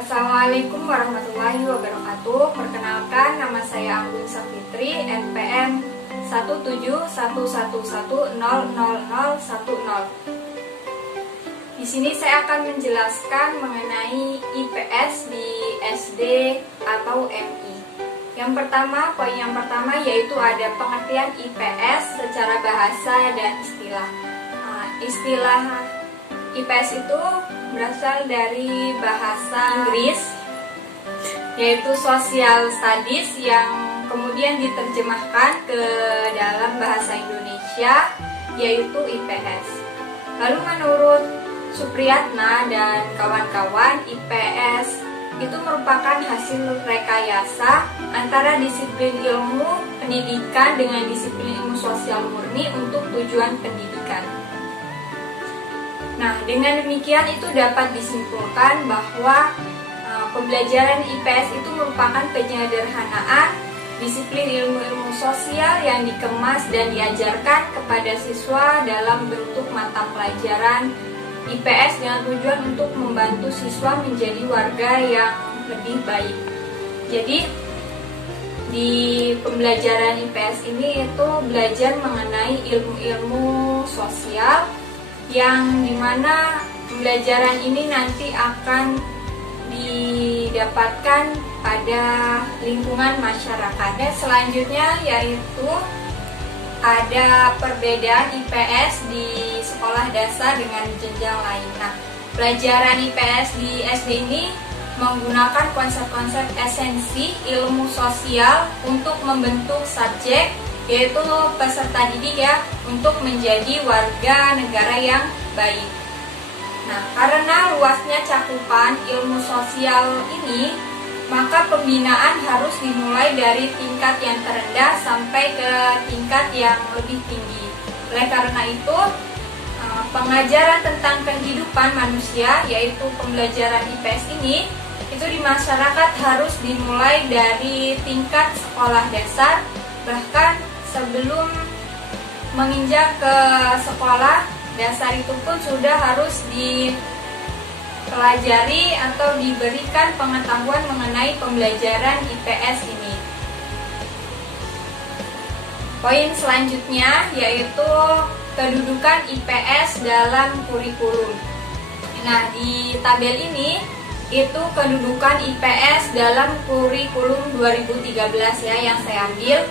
Assalamualaikum warahmatullahi wabarakatuh. Perkenalkan, nama saya Anggun Safitri, NPM 17111000010. Di sini saya akan menjelaskan mengenai IPS di SD atau MI. Poin yang pertama yaitu ada pengertian IPS secara bahasa dan istilah. Istilah IPS itu berasal dari bahasa Inggris, yaitu Social Studies, yang kemudian diterjemahkan ke dalam bahasa Indonesia, yaitu IPS. Lalu menurut Supriyatna dan kawan-kawan, IPS itu merupakan hasil rekayasa antara disiplin ilmu pendidikan dengan disiplin ilmu sosial murni untuk tujuan pendidikan. Nah, dengan demikian itu dapat disimpulkan bahwa pembelajaran IPS itu merupakan penyederhanaan disiplin ilmu-ilmu sosial yang dikemas dan diajarkan kepada siswa dalam bentuk mata pelajaran IPS dengan tujuan untuk membantu siswa menjadi warga yang lebih baik. Jadi, di pembelajaran IPS ini itu belajar mengenai ilmu-ilmu sosial yang dimana pembelajaran ini nanti akan didapatkan pada lingkungan masyarakat. Dan selanjutnya yaitu ada perbedaan IPS di sekolah dasar dengan jenjang lain. Nah, pelajaran IPS di SD ini menggunakan konsep-konsep esensi ilmu sosial untuk membentuk subjek, yaitu peserta didik ya, untuk menjadi warga negara yang baik. Nah, karena luasnya cakupan ilmu sosial ini, maka pembinaan harus dimulai dari tingkat yang terendah sampai ke tingkat yang lebih tinggi. Oleh karena itu, pengajaran tentang kehidupan manusia, yaitu pembelajaran IPS ini, itu di masyarakat harus dimulai dari tingkat sekolah dasar, bahkan sebelum menginjak ke sekolah dasar itu pun sudah harus dipelajari atau diberikan pengetahuan mengenai pembelajaran IPS ini. Poin selanjutnya yaitu kedudukan IPS dalam kurikulum. Nah, di tabel ini itu kedudukan IPS dalam kurikulum 2013 ya yang saya ambil.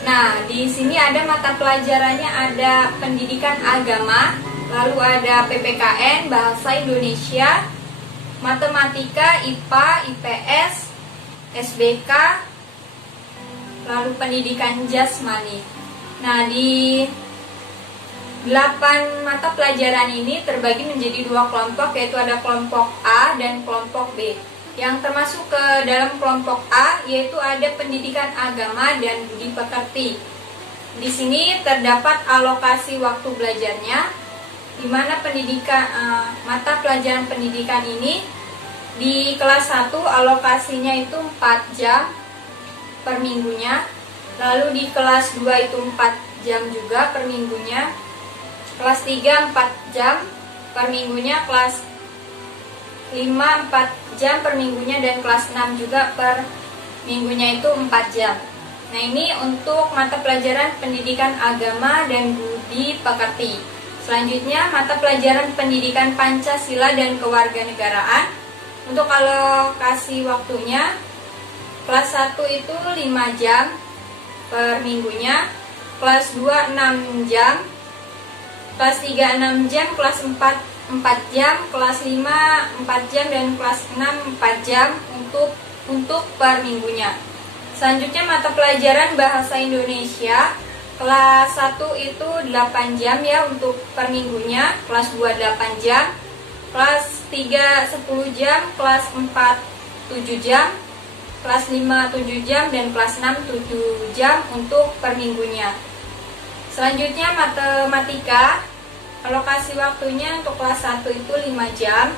Nah, di sini ada mata pelajarannya, ada pendidikan agama, lalu ada PPKN, bahasa Indonesia, matematika, IPA, IPS, SBK, lalu pendidikan jasmani. Nah, di 8 mata pelajaran ini terbagi menjadi 2 kelompok, yaitu ada kelompok A dan kelompok B. Yang termasuk ke dalam kelompok A yaitu ada pendidikan agama dan budi pekerti. Di sini terdapat alokasi waktu belajarnya, di mana mata pelajaran pendidikan ini di kelas 1 alokasinya itu 4 jam per minggunya, lalu di kelas 2 itu 4 jam juga per minggunya, kelas 3 4 jam per minggunya, kelas 5 4 jam per minggunya, dan kelas 6 juga per minggunya itu 4 jam. Nah, ini untuk mata pelajaran pendidikan agama dan budi pekerti. Selanjutnya mata pelajaran pendidikan Pancasila dan kewarganegaraan. Untuk alokasi waktunya, kelas 1 itu 5 jam per minggunya, kelas 2 6 jam, kelas 3 6 jam, kelas 4 jam, kelas 5 4 jam, dan kelas 6 4 jam untuk per minggunya. Selanjutnya mata pelajaran bahasa Indonesia, kelas 1 itu 8 jam ya untuk per minggunya, kelas 2 8 jam, kelas 3 10 jam, kelas 4 7 jam, kelas 5 7 jam, dan kelas 6 7 jam untuk per minggunya. Selanjutnya matematika, alokasi waktunya untuk kelas 1 itu 5 jam,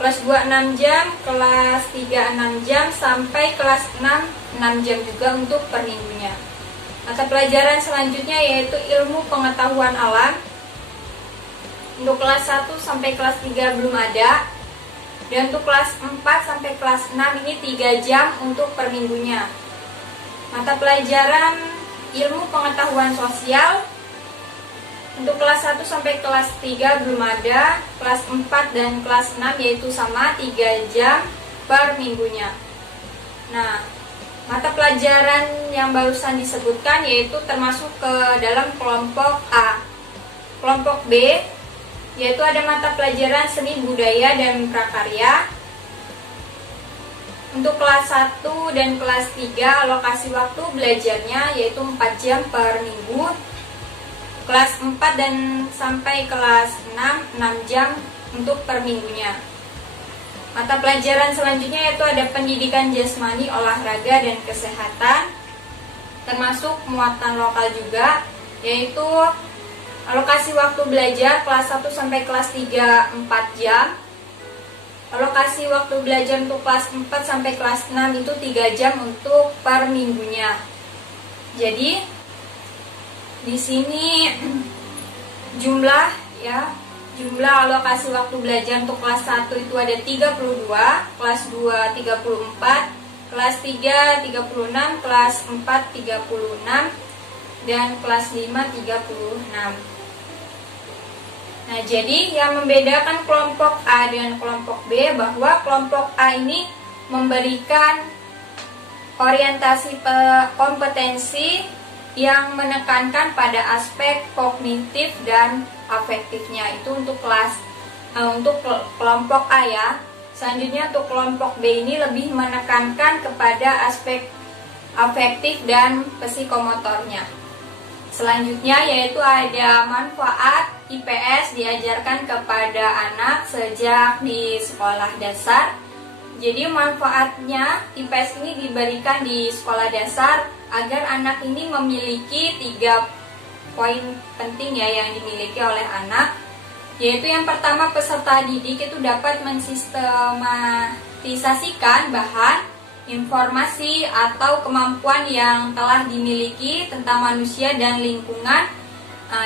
kelas 2 6 jam, kelas 3 6 jam, sampai kelas 6 6 jam juga untuk per minggunya. Mata pelajaran selanjutnya yaitu ilmu pengetahuan alam. Untuk kelas 1 sampai kelas 3 belum ada. Dan untuk kelas 4 sampai kelas 6 ini 3 jam untuk per minggunya. Mata pelajaran ilmu pengetahuan sosial untuk kelas 1 sampai kelas 3 belum ada. Kelas 4 dan kelas 6 yaitu sama 3 jam per minggunya. Nah, mata pelajaran yang barusan disebutkan yaitu termasuk ke dalam kelompok A. Kelompok B yaitu ada mata pelajaran seni budaya dan prakarya. Untuk kelas 1 dan kelas 3 alokasi waktu belajarnya yaitu 4 jam per minggu. Kelas 4 dan sampai kelas 6 jam untuk per minggunya. Mata pelajaran selanjutnya yaitu ada pendidikan jasmani, olahraga, dan kesehatan, termasuk muatan lokal juga, yaitu alokasi waktu belajar kelas 1 sampai kelas 3 4 jam. Alokasi waktu belajar untuk kelas 4 sampai kelas 6 itu 3 jam untuk per minggunya. Jadi di sini jumlah alokasi waktu belajar untuk kelas 1 itu ada 32, kelas 2 34, kelas 3 36, kelas 4 36, dan kelas 5 36. Nah, jadi yang membedakan kelompok A dengan kelompok B bahwa kelompok A ini memberikan orientasi kompetensi yang menekankan pada aspek kognitif dan afektifnya. Itu untuk kelompok A ya. Selanjutnya untuk kelompok B ini lebih menekankan kepada aspek afektif dan psikomotornya. Selanjutnya yaitu ada manfaat IPS diajarkan kepada anak sejak di sekolah dasar. Jadi manfaatnya IPS ini diberikan di sekolah dasar agar anak ini memiliki 3 poin penting ya yang dimiliki oleh anak, yaitu yang pertama, peserta didik itu dapat mensistematisasikan bahan, informasi, atau kemampuan yang telah dimiliki tentang manusia dan lingkungan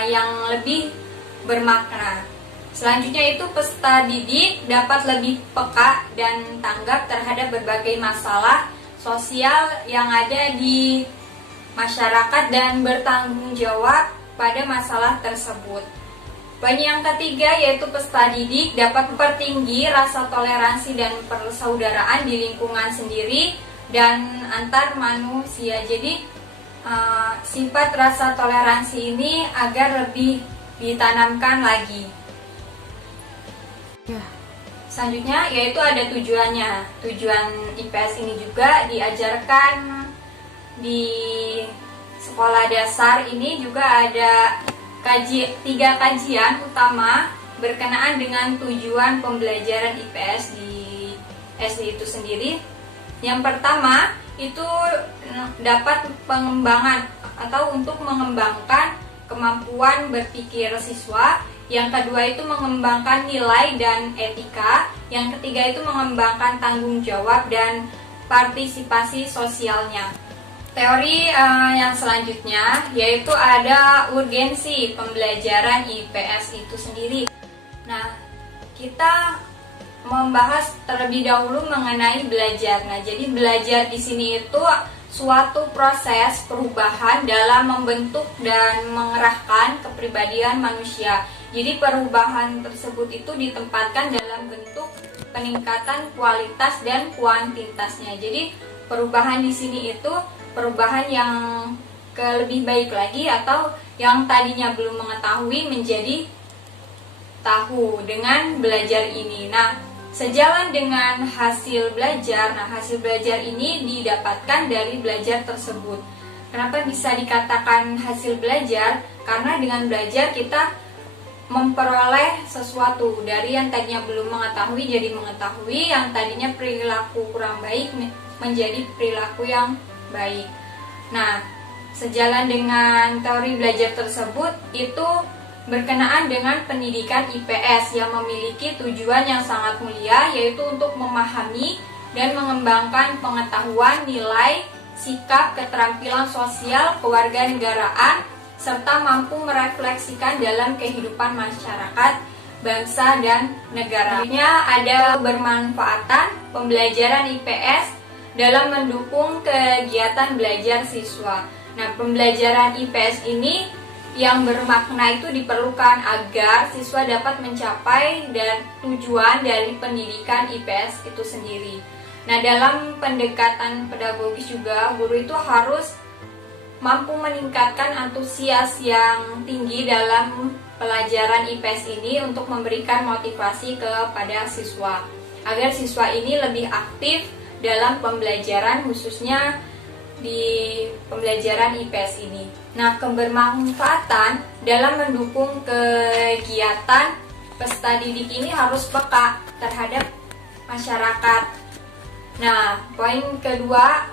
yang lebih bermakna. Selanjutnya itu peserta didik dapat lebih peka dan tanggap terhadap berbagai masalah sosial yang ada di masyarakat dan bertanggung jawab pada masalah tersebut. Poin yang ketiga yaitu peserta didik dapat mempertinggi rasa toleransi dan persaudaraan di lingkungan sendiri dan antar manusia. Jadi sifat rasa toleransi ini agar lebih ditanamkan lagi. Selanjutnya yaitu ada tujuannya. Tujuan IPS ini juga diajarkan di sekolah dasar ini juga ada 3 kajian utama berkenaan dengan tujuan pembelajaran IPS di SD itu sendiri. Yang pertama itu dapat pengembangan atau untuk mengembangkan kemampuan berpikir siswa. Yang kedua itu mengembangkan nilai dan etika. Yang ketiga itu mengembangkan tanggung jawab dan partisipasi sosialnya. Teori yang selanjutnya yaitu ada urgensi pembelajaran IPS itu sendiri. Nah, kita membahas terlebih dahulu mengenai belajar. Nah, jadi belajar di sini itu suatu proses perubahan dalam membentuk dan mengerahkan kepribadian manusia. Jadi perubahan tersebut itu ditempatkan dalam bentuk peningkatan kualitas dan kuantitasnya. Jadi perubahan di sini itu perubahan yang lebih baik lagi atau yang tadinya belum mengetahui menjadi tahu dengan belajar ini. Nah, sejalan dengan hasil belajar, hasil belajar ini didapatkan dari belajar tersebut. Kenapa bisa dikatakan hasil belajar? Karena dengan belajar kita memperoleh sesuatu dari yang tadinya belum mengetahui jadi mengetahui, yang tadinya perilaku kurang baik menjadi perilaku yang baik. Nah, sejalan dengan teori belajar tersebut itu berkenaan dengan pendidikan IPS yang memiliki tujuan yang sangat mulia, yaitu untuk memahami dan mengembangkan pengetahuan, nilai, sikap, keterampilan sosial, kewarganegaraan, serta mampu merefleksikan dalam kehidupan masyarakat bangsa dan negara. Selanjutnya ada bermanfaatan pembelajaran IPS dalam mendukung kegiatan belajar siswa. Nah, pembelajaran IPS ini yang bermakna itu diperlukan agar siswa dapat mencapai dan tujuan dari pendidikan IPS itu sendiri. Nah, dalam pendekatan pedagogis juga, guru itu harus mampu meningkatkan antusias yang tinggi dalam pelajaran IPS ini untuk memberikan motivasi kepada siswa, agar siswa ini lebih aktif dalam pembelajaran, khususnya di pembelajaran IPS ini. Nah, kebermanfaatan dalam mendukung kegiatan peserta didik ini harus peka terhadap masyarakat. Nah, poin kedua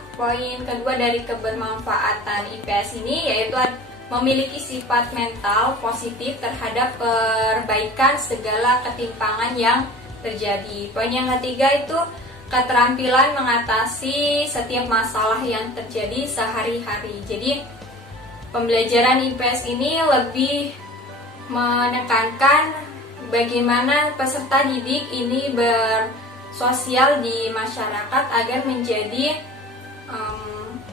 dari kebermanfaatan IPS ini yaitu memiliki sifat mental positif terhadap perbaikan segala ketimpangan yang terjadi. Poin yang ketiga itu keterampilan mengatasi setiap masalah yang terjadi sehari-hari. Jadi, pembelajaran IPS ini lebih menekankan bagaimana peserta didik ini bersosial di masyarakat agar menjadi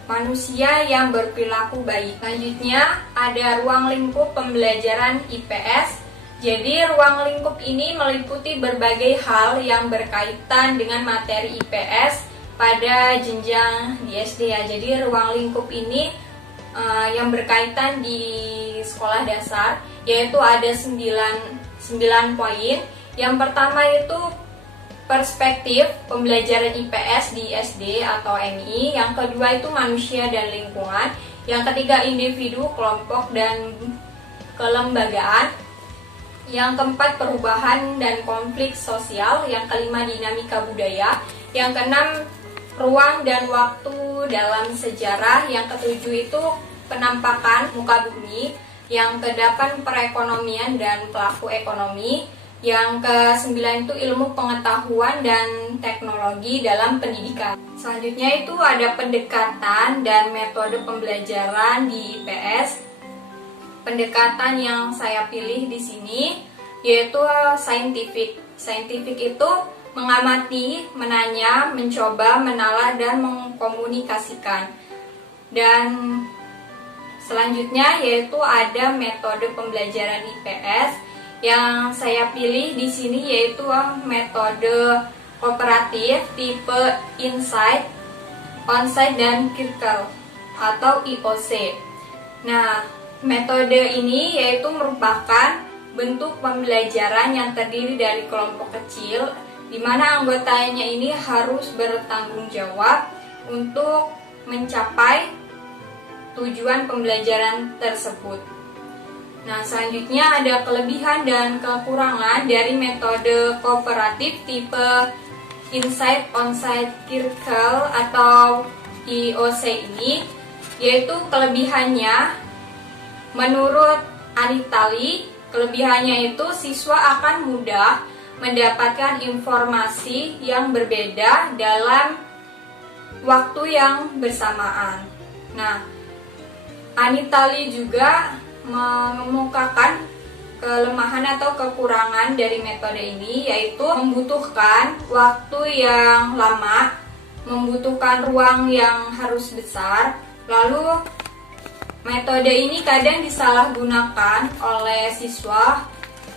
manusia yang berperilaku baik. Selanjutnya ada ruang lingkup pembelajaran IPS. Jadi ruang lingkup ini meliputi berbagai hal yang berkaitan dengan materi IPS pada jenjang di SD ya. Jadi ruang lingkup ini yang berkaitan di sekolah dasar, yaitu ada 9 poin. Yang pertama itu perspektif pembelajaran IPS di SD atau MI. Yang kedua itu manusia dan lingkungan. Yang ketiga individu, kelompok, dan kelembagaan. Yang keempat perubahan dan konflik sosial. Yang kelima dinamika budaya. Yang keenam ruang dan waktu dalam sejarah. Yang ketujuh itu penampakan muka bumi. Yang kedelapan perekonomian dan pelaku ekonomi. Yang ke-9 itu ilmu pengetahuan dan teknologi dalam pendidikan. Selanjutnya itu ada pendekatan dan metode pembelajaran di IPS. Pendekatan yang saya pilih di sini yaitu saintifik. Saintifik itu mengamati, menanya, mencoba, menalar, dan mengkomunikasikan. Dan selanjutnya yaitu ada metode pembelajaran IPS. Yang saya pilih di sini yaitu metode kooperatif tipe Insight, Onsite, dan Circle atau IOC. Nah, metode ini yaitu merupakan bentuk pembelajaran yang terdiri dari kelompok kecil, di mana anggotanya ini harus bertanggung jawab untuk mencapai tujuan pembelajaran tersebut. Nah, selanjutnya ada kelebihan dan kekurangan dari metode kooperatif tipe Insight, Onsite, Circle atau IOC ini, yaitu kelebihannya menurut Anitali, kelebihannya itu siswa akan mudah mendapatkan informasi yang berbeda dalam waktu yang bersamaan. Nah, Anitali juga mengemukakan kelemahan atau kekurangan dari metode ini, yaitu membutuhkan waktu yang lama, membutuhkan ruang yang harus besar, lalu metode ini kadang disalahgunakan oleh siswa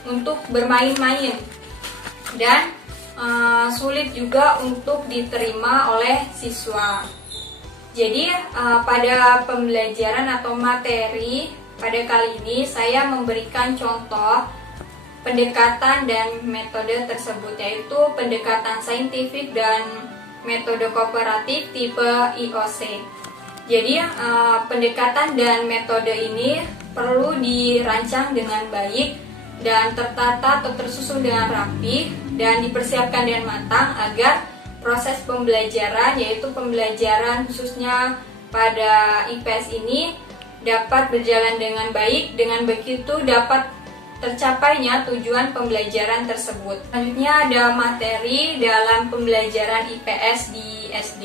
untuk bermain-main dan sulit juga untuk diterima oleh siswa. Jadi pada pembelajaran atau materi pada kali ini saya memberikan contoh pendekatan dan metode tersebut, yaitu pendekatan saintifik dan metode kooperatif tipe IOC. Jadi pendekatan dan metode ini perlu dirancang dengan baik dan tertata atau tersusun dengan rapi dan dipersiapkan dengan matang agar proses pembelajaran, yaitu pembelajaran khususnya pada IPS ini dapat berjalan dengan baik. Dengan begitu dapat tercapainya tujuan pembelajaran tersebut. Selanjutnya ada materi dalam pembelajaran IPS di SD.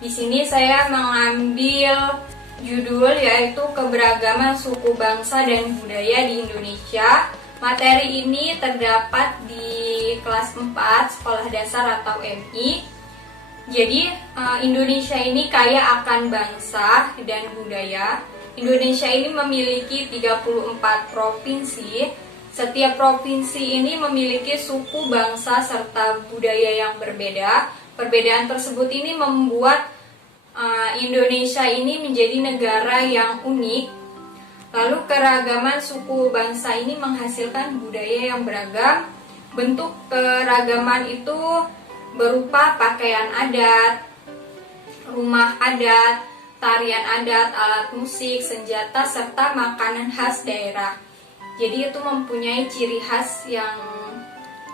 Di sini saya mengambil judul yaitu keberagaman suku bangsa dan budaya di Indonesia, Materi ini terdapat di kelas 4 sekolah dasar atau MI. Jadi Indonesia ini kaya akan bangsa dan budaya. Indonesia ini memiliki 34 provinsi. Setiap provinsi ini memiliki suku, bangsa, serta budaya yang berbeda. Perbedaan tersebut ini membuat Indonesia ini menjadi negara yang unik. Lalu keragaman suku bangsa ini menghasilkan budaya yang beragam. Bentuk keragaman itu berupa pakaian adat, rumah adat, tarian adat, alat musik, senjata, serta makanan khas daerah. Jadi itu mempunyai ciri khas yang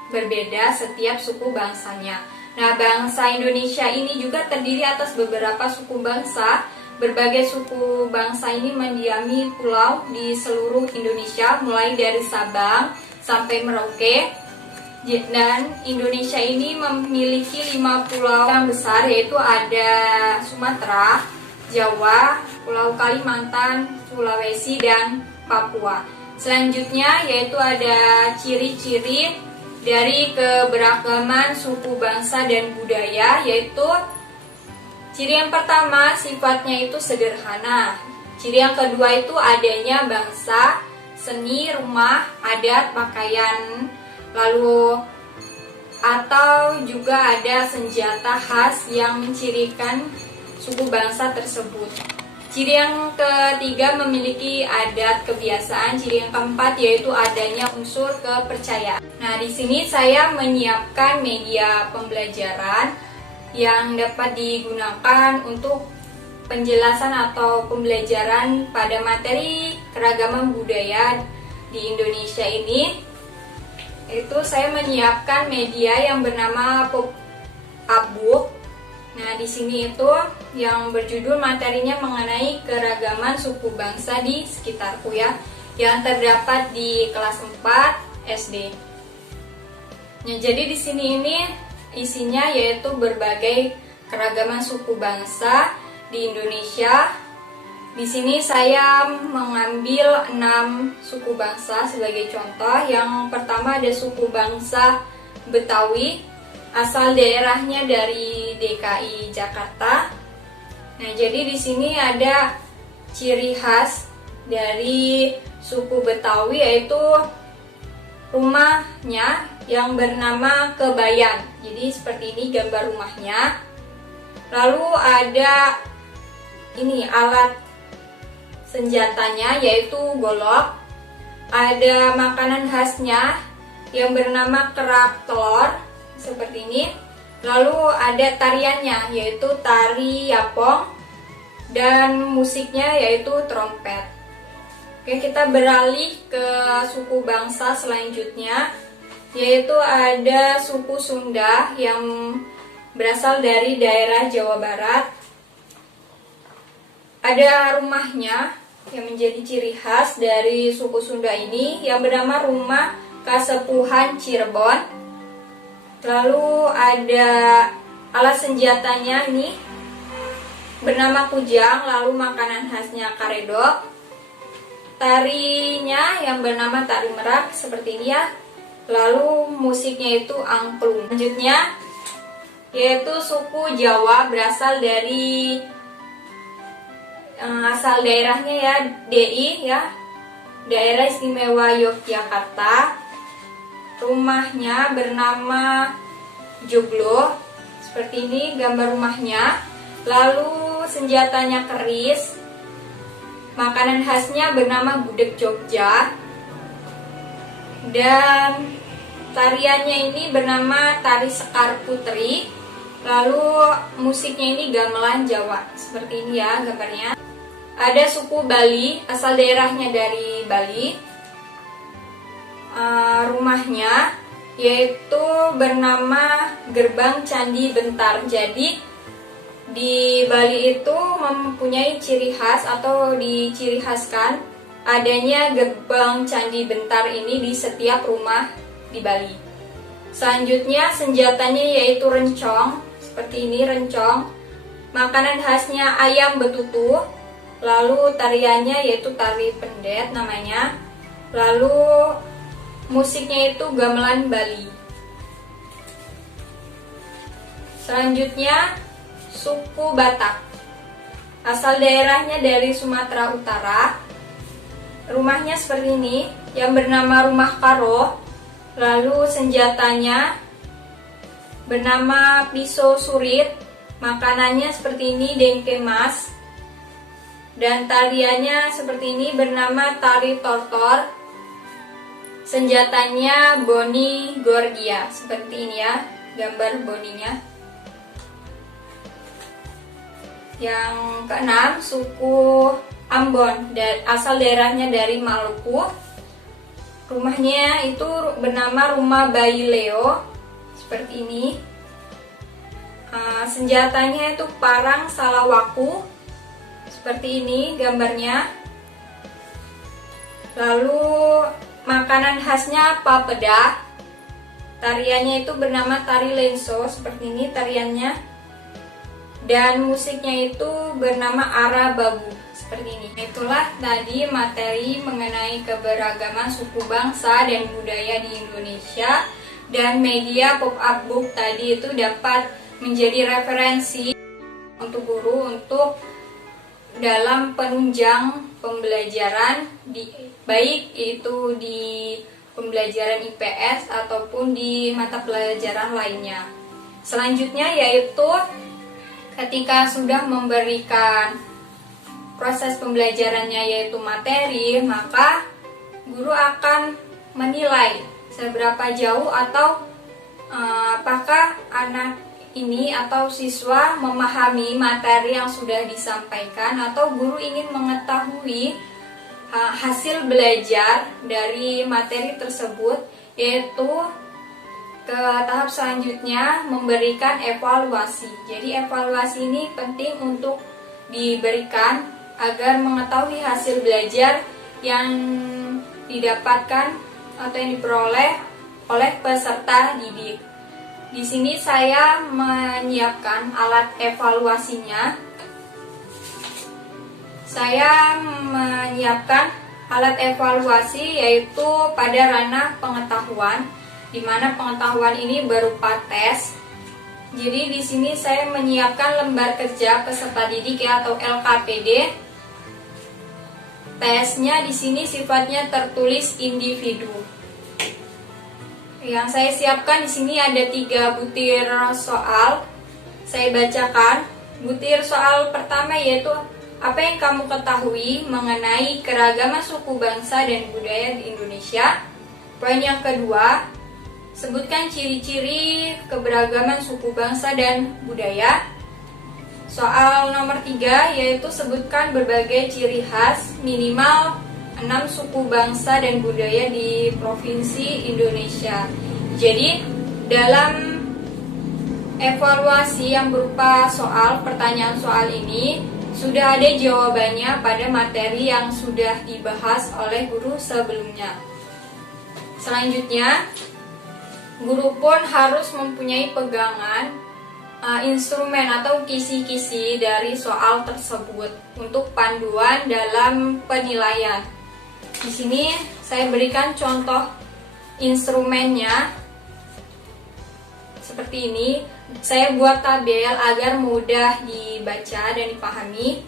berbeda setiap suku bangsanya. Nah, bangsa Indonesia ini juga terdiri atas beberapa suku bangsa. Berbagai suku bangsa ini mendiami pulau di seluruh Indonesia, mulai dari Sabang sampai Merauke. Dan Indonesia ini memiliki 5 pulau yang besar, yaitu ada Sumatera, Jawa, Pulau Kalimantan, Sulawesi, dan Papua. Selanjutnya yaitu ada ciri-ciri dari keberagaman suku bangsa dan budaya, yaitu ciri yang pertama sifatnya itu sederhana. Ciri yang kedua itu adanya bangsa, seni, rumah, adat, pakaian, lalu atau juga ada senjata khas yang mencirikan suku bangsa tersebut. Ciri yang ketiga memiliki adat kebiasaan. Ciri yang keempat yaitu adanya unsur kepercayaan. Nah, di sini saya menyiapkan media pembelajaran yang dapat digunakan untuk penjelasan atau pembelajaran pada materi keragaman budaya di Indonesia ini. Itu saya menyiapkan media yang bernama Pop-up. Nah, di sini itu yang berjudul materinya mengenai keragaman suku bangsa di sekitarku ya, yang terdapat di kelas 4 SD. Nah, jadi di sini ini isinya yaitu berbagai keragaman suku bangsa di Indonesia. Di sini saya mengambil 6 suku bangsa sebagai contoh. Yang pertama ada suku bangsa Betawi. Asal daerahnya dari DKI Jakarta. Nah, jadi di sini ada ciri khas dari suku Betawi, yaitu rumahnya yang bernama kebayan. Jadi seperti ini gambar rumahnya. Lalu ada ini alat senjatanya yaitu golok. Ada makanan khasnya yang bernama kerak telur seperti ini. Lalu ada tariannya yaitu tari yapong, dan musiknya yaitu trompet. Oke, kita beralih ke suku bangsa selanjutnya, yaitu ada suku Sunda yang berasal dari daerah Jawa Barat. Ada rumahnya yang menjadi ciri khas dari suku Sunda ini yang bernama Rumah Kasepuhan Cirebon. Lalu ada alat senjatanya ini bernama kujang, lalu makanan khasnya karedok. Tarinya yang bernama tari merak seperti ini ya. Lalu musiknya itu angklung. Selanjutnya yaitu suku Jawa berasal dari asal daerahnya ya DI ya, Daerah Istimewa Yogyakarta. Rumahnya bernama joglo, seperti ini gambar rumahnya. Lalu senjatanya keris. Makanan khasnya bernama gudeg Jogja. Dan tariannya ini bernama tari Sekar Putri. Lalu musiknya ini gamelan Jawa, seperti ini ya gambarnya. Ada suku Bali, asal daerahnya dari Bali. Rumahnya yaitu bernama Gerbang Candi Bentar. Jadi di Bali itu mempunyai ciri khas atau diciri khaskan adanya gerbang Candi Bentar ini di setiap rumah di Bali. Selanjutnya senjatanya yaitu rencong, seperti ini rencong. Makanan khasnya ayam betutu. Lalu tariannya yaitu tari pendet namanya. Lalu musiknya itu gamelan Bali. Selanjutnya suku Batak. Asal daerahnya dari Sumatera Utara. Rumahnya seperti ini, yang bernama rumah karo. Lalu senjatanya bernama pisau surit. Makanannya seperti ini, dengke mas. Dan tariannya seperti ini, bernama tari tortor. Senjatanya boni gorgia. Seperti ini ya, gambar boninya. Yang keenam, suku Ambon, asal daerahnya dari Maluku. Rumahnya itu bernama rumah Bayi Leo, seperti ini. Senjatanya itu parang salawaku, seperti ini gambarnya. Lalu makanan khasnya papeda. Tariannya itu bernama tari lenso, seperti ini tariannya. Dan musiknya itu bernama ara babu, seperti ini. Itulah tadi materi mengenai keberagaman suku bangsa dan budaya di Indonesia. Dan media pop-up book tadi itu dapat menjadi referensi untuk guru untuk dalam penunjang pembelajaran, baik itu di pembelajaran IPS ataupun di mata pelajaran lainnya. Selanjutnya yaitu ketika sudah memberikan proses pembelajarannya yaitu materi, maka guru akan menilai seberapa jauh atau apakah anak ini atau siswa memahami materi yang sudah disampaikan, atau guru ingin mengetahui hasil belajar dari materi tersebut, yaitu ke tahap selanjutnya memberikan evaluasi. Jadi evaluasi ini penting untuk diberikan agar mengetahui hasil belajar yang didapatkan atau yang diperoleh oleh peserta didik. Di sini saya menyiapkan alat evaluasinya. Saya menyiapkan alat evaluasi yaitu pada ranah pengetahuan, di mana pengetahuan ini berupa tes. Jadi di sini saya menyiapkan lembar kerja peserta didik ya, atau LKPD. Tesnya di sini sifatnya tertulis individu. Yang saya siapkan di sini ada 3 butir soal. Saya bacakan. Butir soal pertama yaitu apa yang kamu ketahui mengenai keragaman suku bangsa dan budaya di Indonesia. Poin yang kedua, sebutkan ciri-ciri keberagaman suku bangsa dan budaya. Soal nomor 3 yaitu sebutkan berbagai ciri khas minimal 6 suku bangsa dan budaya di Provinsi Indonesia. Jadi dalam evaluasi yang berupa pertanyaan soal ini sudah ada jawabannya pada materi yang sudah dibahas oleh guru sebelumnya. Selanjutnya, guru pun harus mempunyai pegangan instrumen atau kisi-kisi dari soal tersebut untuk panduan dalam penilaian. Di sini saya berikan contoh instrumennya seperti ini. Saya buat tabel agar mudah dibaca dan dipahami.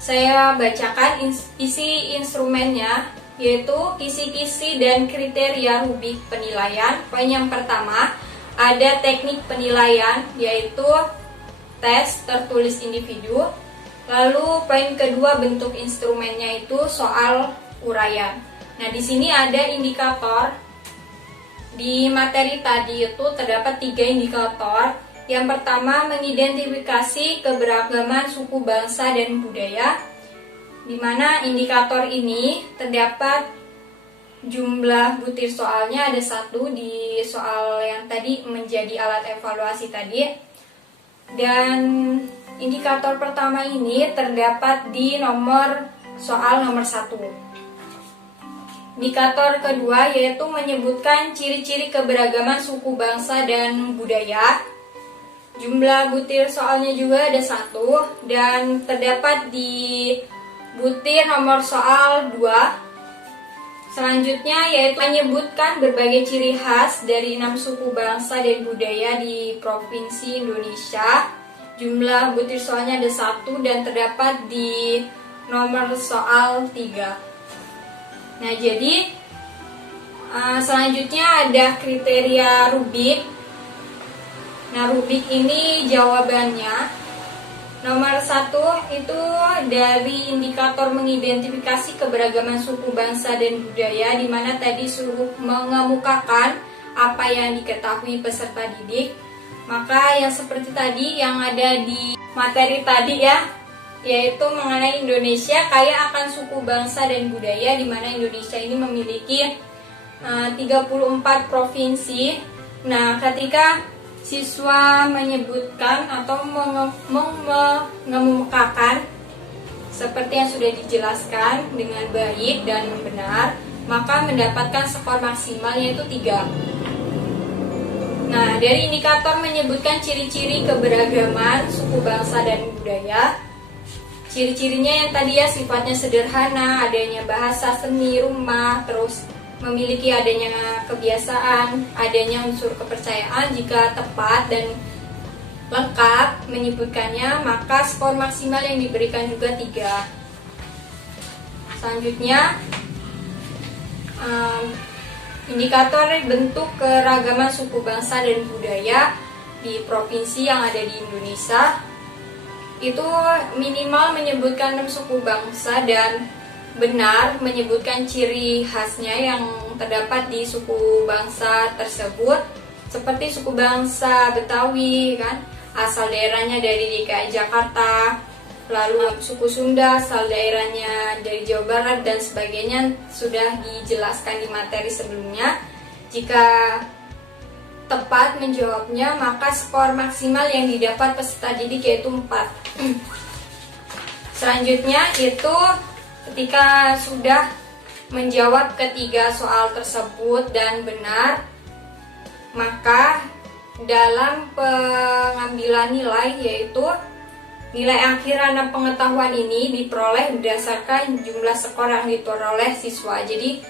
Saya bacakan isi instrumennya, yaitu kisi-kisi dan kriteria rubik penilaian. Poin yang pertama, ada teknik penilaian, yaitu tes tertulis individu. Lalu poin kedua, bentuk instrumennya itu soal uraian. Nah, di sini ada indikator. Di materi tadi itu terdapat 3 indikator. Yang pertama, mengidentifikasi keberagaman suku bangsa dan budaya, di mana indikator ini terdapat jumlah butir soalnya ada 1 di soal yang tadi menjadi alat evaluasi tadi. Dan indikator pertama ini terdapat di soal nomor 1. Indikator kedua yaitu menyebutkan ciri-ciri keberagaman suku bangsa dan budaya. Jumlah butir soalnya juga ada 1 dan terdapat di butir nomor soal 2. Selanjutnya yaitu menyebutkan berbagai ciri khas dari 6 suku bangsa dan budaya di Provinsi Indonesia. Jumlah butir soalnya ada 1 dan terdapat di nomor soal 3. Nah, jadi selanjutnya ada kriteria Rubik. Nah, Rubik ini jawabannya nomor 1 itu dari indikator mengidentifikasi keberagaman suku bangsa dan budaya, di mana tadi suruh mengemukakan apa yang diketahui peserta didik. Maka yang seperti tadi yang ada di materi tadi ya, yaitu mengenai Indonesia kaya akan suku bangsa dan budaya, di mana Indonesia ini memiliki 34 provinsi. Nah, ketika siswa menyebutkan atau mengemukakan seperti yang sudah dijelaskan dengan baik dan benar, maka mendapatkan skor maksimal yaitu 3. Nah, dari indikator menyebutkan ciri-ciri keberagaman suku bangsa dan budaya. Ciri-cirinya yang tadi ya sifatnya sederhana, adanya bahasa, seni, rumah, terus memiliki adanya kebiasaan, adanya unsur kepercayaan. Jika tepat dan lengkap menyebutkannya, maka skor maksimal yang diberikan juga 3. Selanjutnya indikator bentuk keragaman suku bangsa dan budaya di provinsi yang ada di Indonesia. Itu minimal menyebutkan 6 suku bangsa dan benar menyebutkan ciri khasnya yang terdapat di suku bangsa tersebut, seperti suku bangsa Betawi kan, asal daerahnya dari DKI Jakarta, lalu suku Sunda asal daerahnya dari Jawa Barat dan sebagainya, sudah dijelaskan di materi sebelumnya. Jika tepat menjawabnya, maka skor maksimal yang didapat peserta didik yaitu 4. Selanjutnya itu ketika sudah menjawab ketiga soal tersebut dan benar, maka dalam pengambilan nilai yaitu nilai akhir anak pengetahuan ini diperoleh berdasarkan jumlah skor yang diperoleh siswa. Jadi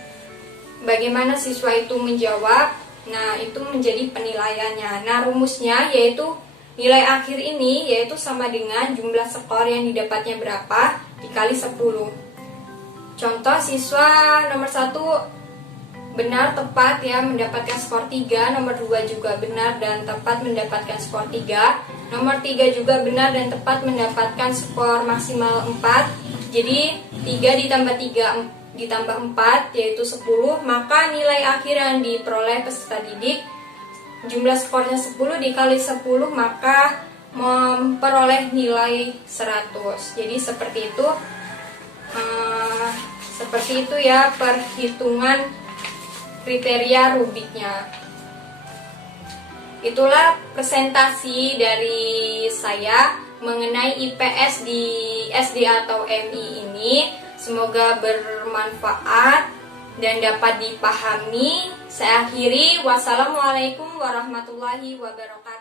bagaimana siswa itu menjawab, nah itu menjadi penilaiannya. Nah, rumusnya yaitu nilai akhir ini yaitu sama dengan jumlah skor yang didapatnya berapa dikali 10. Contoh, siswa nomor 1 benar tepat ya mendapatkan skor 3, nomor 2 juga benar dan tepat mendapatkan skor 3, nomor 3 juga benar dan tepat mendapatkan skor maksimal 4. Jadi 3 ditambah 4 yaitu 10, maka nilai akhir yang diperoleh peserta didik jumlah skornya 10 dikali 10, maka memperoleh nilai 100. Jadi seperti itu. Seperti itu ya perhitungan kriteria Rubiknya. Itulah presentasi dari saya mengenai IPS di SD atau MI ini. Semoga bermanfaat dan dapat dipahami. Saya akhiri. Wassalamualaikum warahmatullahi wabarakatuh.